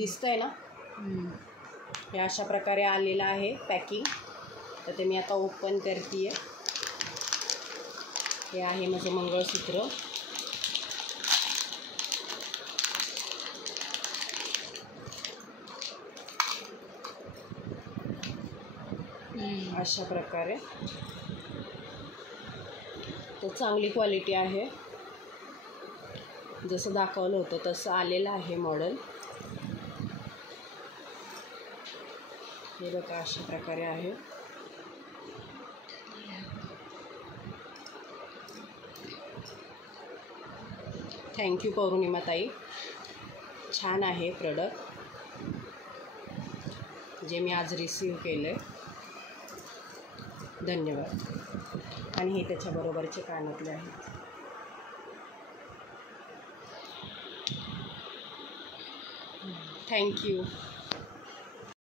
दिसतंय ना, हे अशा प्रकारे आलेलं आहे पॅकिंग. तर ते मी आता ओपन करते आहे. हे आहे माझं मंगळसूत्र. अशा प्रकारे तर चांगली क्वालिटी आहे. जसं दाखवलं होतं तसं आलेलं आहे मॉडेल. हे बघा अशा प्रकारे आहे. थँक्यू पौर्णिमाताई. छान आहे प्रोडक्ट जे मी आज रिसीव केलं. धन्यवाद. आणि हे त्याच्याबरोबरचे कानातले आहेत. थँक्यू.